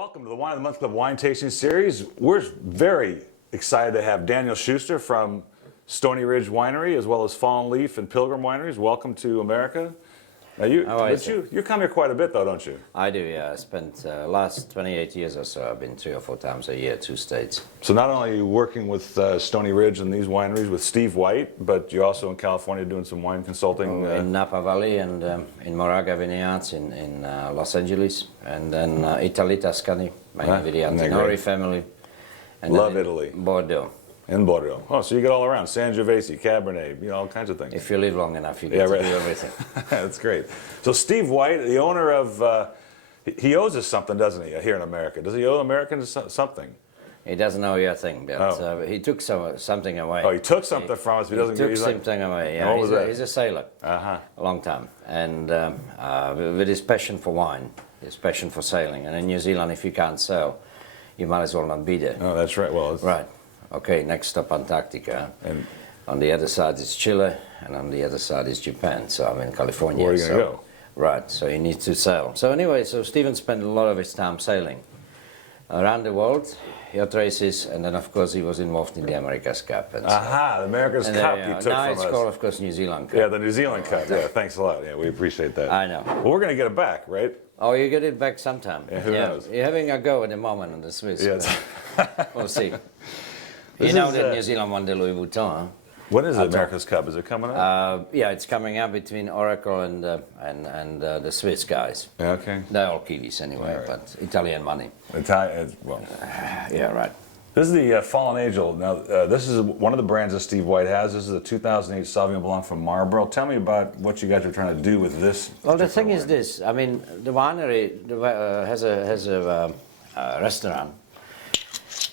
welcome to the Wine of the Month Club Wine Tasting Series. We're very excited to have Daniel Schuster from Stony Ridge Winery, as well as Fallen Leaf and Pilgrim Wineries. Welcome to America. Now you come here quite a bit, though, don't you? I do, yeah. I spent last 28 years or so. I've been 3 or 4 times a year, 2 states. So not only are you working with Stony Ridge and these wineries with Steve White, but you're also in California doing some wine consulting. In Napa Valley and in Moraga Vineyards in Los Angeles, and then Italy, Tuscany, mainly with the Antinori family. And Love Italy. Bordeaux. In Bordeaux. Oh, so you get all around. Sangiovese, Cabernet, all kinds of things. If you live long enough, you get to do everything. That's great. So Steve White, the owner of, he owes us something, doesn't he, here in America? Does he owe Americans something? He doesn't owe you a thing, but he took something away. Oh, he took something from us. He took something away, yeah. What was that? He's a sailor, a long time. And with his passion for wine, his passion for sailing. And in New Zealand, if you can't sail, you might as well not be there. Oh, that's right. Well, right. Okay, next stop Antarctica. And on the other side is Chile, and on the other side is Japan. So I'm in California. Where are you going to go? Right, so you need to sail. So anyway, so Stephen spent a lot of his time sailing around the world, yacht races, and then of course he was involved in the America's Cup. And the America's Cup you took now from it's us. called, of course, New Zealand Cup. Yeah, the New Zealand Cup. Yeah, thanks a lot. Yeah, we appreciate that. I know. Well, we're going to get it back, right? Oh, you get it back sometime. Yeah, who knows? You're having a go at the moment on the Swiss. Yes. We'll see. You know that New Zealand won the Louis Vuitton, huh? When is the America's Cup? Is it coming up? Yeah, it's coming up between Oracle and the Swiss guys. Yeah, okay. They're all Kiwis anyway, Right. but Italian money. Italian, well. Yeah, right. This is the Fallen Angel. Now, this is one of the brands that Steve White has. This is a 2008 Sauvignon Blanc from Marlborough. Tell me about what you guys are trying to do with this. Well, the thing is this. I mean, the winery has a restaurant.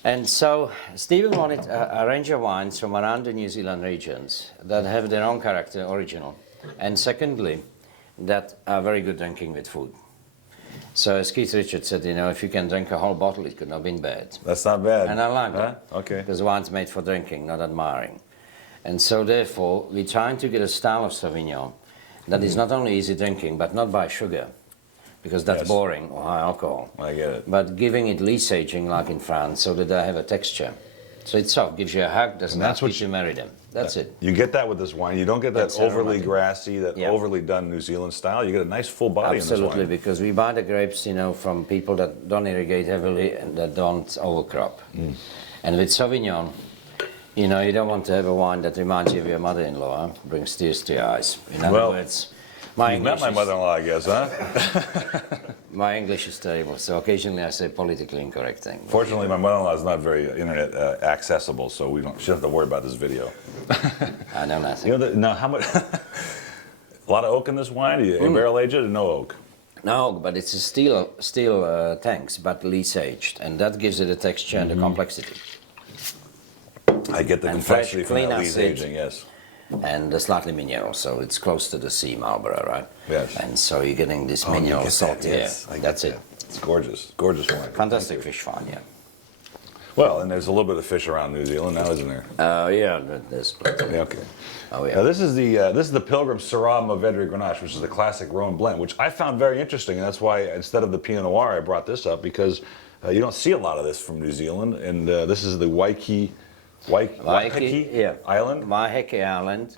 And so Stephen wanted a range of wines from around the New Zealand regions that have their own character, original. And secondly, that are very good drinking with food. So as Keith Richards said, you know, if you can drink a whole bottle, it could not have been bad. That's not bad. And I like that. Okay. Because wine's made for drinking, not admiring. And so therefore, we're trying to get a style of Sauvignon that is not only easy drinking, but not by sugar, because that's boring, or high alcohol. I get it. But giving it lees aging like in France, so that they have a texture. So it's soft, gives you a hug, doesn't have to you marry them. That's it. You get that with this wine. You don't get that overly grassy, that overly done New Zealand style. You get a nice full body in this wine. Absolutely, because we buy the grapes, you know, from people that don't irrigate heavily and that don't overcrop. And with Sauvignon, you know, you don't want to have a wine that reminds you of your mother-in-law, brings tears to your eyes. In other words, you've met my mother-in-law, I guess, huh? My English is terrible, so occasionally I say politically incorrect things. Fortunately, my mother-in-law is not very internet accessible, so she doesn't have to worry about this video. I know nothing. You know, now how much? A lot of oak in this wine? You barrel aged or no oak? No, but it's a steel tanks, but lees aged, and that gives it a texture and a complexity. I get the complexity from that lees aging, yes. And slightly mineral, so it's close to the sea, Marlborough, right? Yes. And so you're getting this mineral salt here. Yes, that's it. It's gorgeous, gorgeous wine. Fantastic fish farm, yeah. Well, and there's a little bit of fish around New Zealand now, isn't there? Yeah, there's plenty. Okay. Oh yeah. Now this is the Pilgrim Syrah Mourvedre Grenache, which is the classic Rhone blend, which I found very interesting, and that's why instead of the Pinot Noir, I brought this up because you don't see a lot of this from New Zealand, and this is the Waiheke Island? Waiheke Island,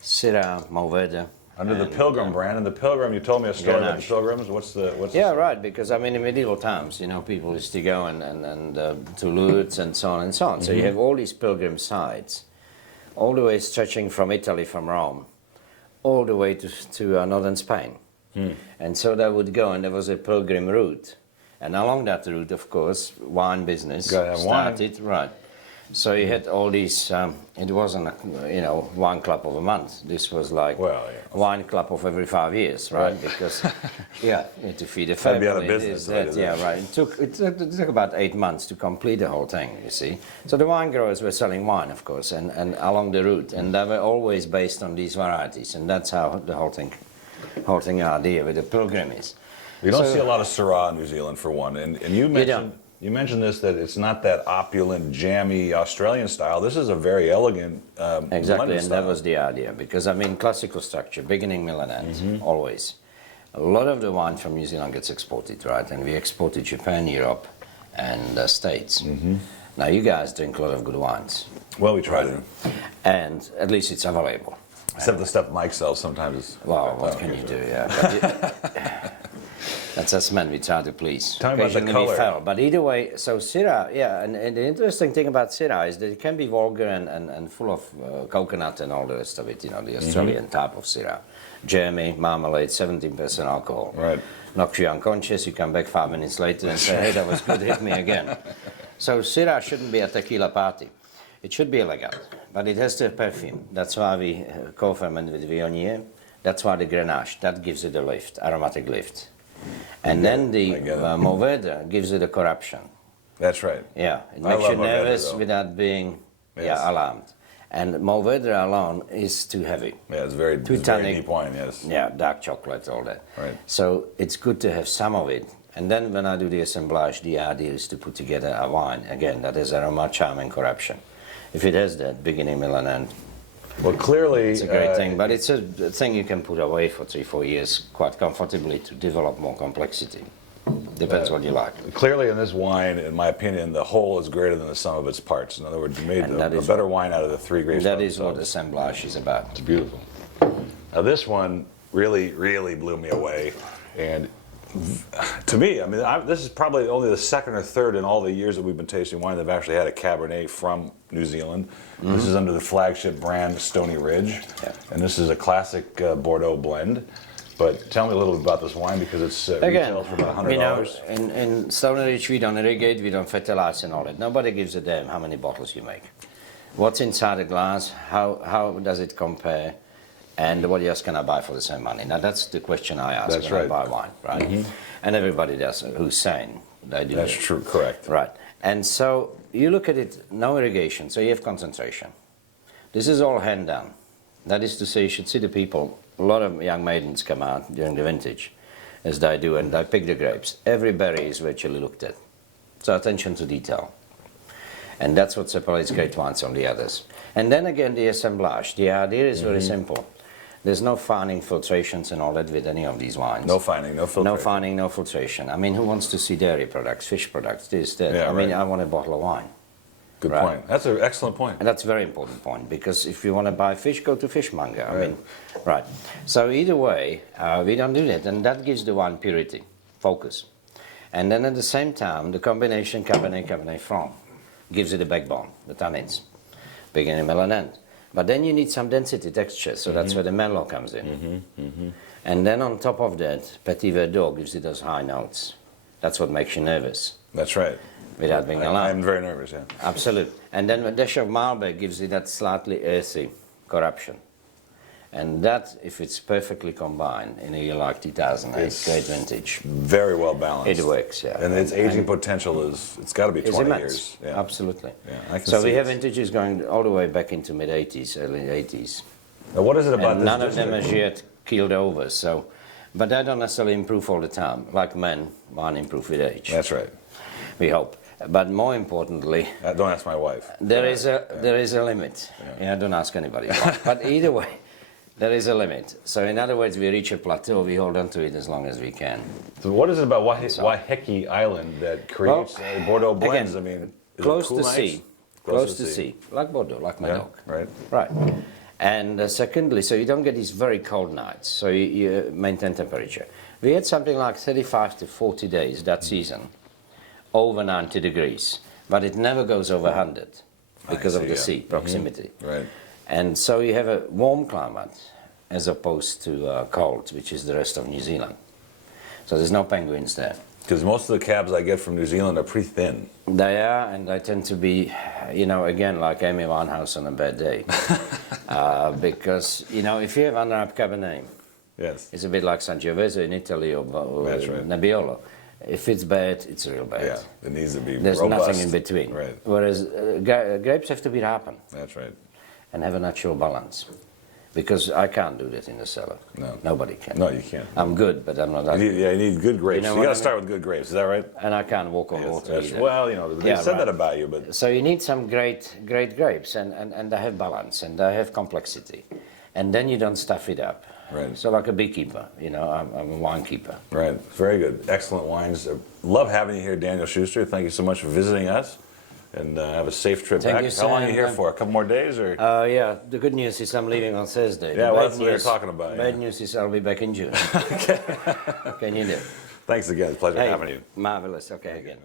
Syrah Mourvedre. Under the Pilgrim brand, and the Pilgrim, you told me a story about the Pilgrims. What's the right, because I mean in medieval times, you know, people used to go and to Lourdes and so on and so on. So you have all these pilgrim sites, all the way stretching from Italy, from Rome, all the way to northern Spain. And so they would go, and there was a pilgrim route. And along that route, of course, wine business started. Right. So you had all these, it wasn't a, wine club of a month. This was like a wine club of every 5 years, right? Because, you had to feed a family. Be out of business. Right. It took about 8 months to complete the whole thing, you see. So the wine growers were selling wine, of course, and along the route. And they were always based on these varieties. And that's how the whole thing idea with the pilgrim is. You don't see a lot of Syrah in New Zealand, for one. And you mentioned... You mentioned this, that it's not that opulent, jammy Australian style. This is a very elegant exactly, and style. that was the idea. Because, I mean, classical structure, beginning, middle, and end, always. a lot of the wine from New Zealand gets exported, right? And we export to Japan, Europe, and the States. Now, you guys drink a lot of good wines, Well, we try to. and at least it's available. Except the stuff Mike sells sometimes is. Well, what can you do? Yeah, but that's us men. We try to please. Tell me about the Occasionally we color. fail. But either way, so Syrah, yeah, and the interesting thing about Syrah is that it can be vulgar and full of coconut and all the rest of it. You know, the Australian type of Syrah, Jeremy, marmalade, 17% alcohol. Right. Knocks you unconscious. You come back 5 minutes later and say, "Hey, that was good. Hit me again." So Syrah shouldn't be a tequila party. It should be elegant, but it has to have perfume. That's why we co-ferment with Viognier. That's why the Grenache, that gives it a lift, aromatic lift. And then the Mourvèdre gives it a corruption. That's right. Yeah, it I makes love you Mourvèdre, nervous though. without being Yes. alarmed. And Mourvèdre alone is too heavy. Yeah, it's very tonic. deep wine, yes. Yeah, dark chocolate, all that. Right. So it's good to have some of it. And then when I do the assemblage, the idea is to put together a wine, again, that has aroma, charm, and corruption. If it has that, beginning, middle, and end, Well, clearly, it's a great thing. But it's a thing you can put away for 3-4 years quite comfortably to develop more complexity. Depends what you like. clearly in this wine, in my opinion, the whole is greater than the sum of its parts. In other words, you made And that a is better wine out of the 3 grapes. That by is what themselves. assemblage is about. It's beautiful. Now this one really, really blew me away, and to me, I mean, this is probably only the second or third in all the years that we've been tasting wine that have actually had a Cabernet from New Zealand. This is under the flagship brand Stony Ridge, and this is a classic Bordeaux blend. But tell me a little bit about this wine because it's Again, retails for about you know, $100. in Stony Ridge we don't irrigate, we don't fertilize and all that. Nobody gives a damn how many bottles you make. What's inside a glass, how does it compare, and what else can I buy for the same money? Now that's the question I ask That's when right. I buy wine, right? And everybody does, who's sane, they do That's that. true, correct. Right, and so you look at it, no irrigation, so you have concentration. This is all hand done. That is to say, you should see the people, a lot of young maidens come out during the vintage, as they do, and they pick the grapes. Every berry is virtually looked at. So attention to detail. And that's what separates great wines from the others. And then again, the assemblage. The idea is very simple. There's no fining, filtrations and all that with any of these wines. No fining, no filtration. No fining, no filtration. I mean, who wants to see dairy products, fish products, this, that? Yeah, I mean, right. I want a bottle of wine. Good Right. point. That's an excellent point. And that's a very important point, because if you want to buy fish, go to fishmonger. I mean, right. So either way, we don't do that, and that gives the wine purity, focus. And then at the same time, the combination Cabernet Franc gives it a backbone, the tannins, beginning, middle, and end. But then you need some density, texture, so that's where the Merlot comes in. And then on top of that, Petit Verdot gives it those high notes. That's what makes you nervous, That's right. without being alarmed. I'm very nervous, yeah. Absolute. And then a dash of Malbec gives you that slightly earthy corruption. And that, if it's perfectly combined in a year like 2008, It's great vintage, Very well balanced. it works, yeah. And its aging potential it's got to be It's 20 immense. years. Yeah. Absolutely. Yeah, I can So see we have it. vintages going all the way back into mid-80s, early 80s. Now, what is it about And this? none of them distillery? has yet keeled over. So, but they don't necessarily improve all the time. Like men, wine improve with age. That's right. We hope. But more importantly, Don't ask my wife. there is a limit. Yeah, don't ask anybody. But either way, there is a limit. So in other words, we reach a plateau, we hold on to it as long as we can. So what is it about Waiheke Island that creates Bordeaux blends? Again, I mean, is close it cool to nights? sea. Close to sea. Like Bordeaux, like Yeah, Medoc. right. Right. And secondly, so you don't get these very cold nights, so you maintain temperature. We had something like 35 to 40 days that season, over 90 degrees, but it never goes over 100 because of the sea proximity. Right. And so you have a warm climate as opposed to cold, which is the rest of New Zealand. So there's no penguins there. Because most of the cabs I get from New Zealand are pretty thin. They are, and they tend to be, you know, again, like Amy Winehouse on a bad day. Because, you know, if you have unripe Cabernet, Yes. it's a bit like Sangiovese in Italy or That's right. Nebbiolo. If it's bad, it's real bad. Yeah. It needs to be There's robust. nothing in between. Right. Whereas grapes have to be ripened That's right. and have a natural balance. Because I can't do that in the cellar. No. Nobody can. No, you can't. I'm good, but I'm not that good. You need good grapes. know You what got I to start with good grapes. Is that right? And I can't walk on water That's- either. well, you know, they Yeah, said that right. about you, but So you need some great grapes, and they have balance, and they have complexity. And then you don't stuff it up. Right. So like a beekeeper, you know, I'm a wine keeper. Right. Very good. Excellent wines. Love having you here, Daniel Schuster. Thank you so much for visiting us. And have a safe trip Thank back. you, How long are you sir. here for? A couple more days, or? Yeah, the good news is I'm leaving on Thursday. Yeah, The well, bad that's what we were news- talking about, Bad yeah. news is I'll be back in June. Can you do? Thanks again. It's a pleasure having you. Marvelous. Okay, again.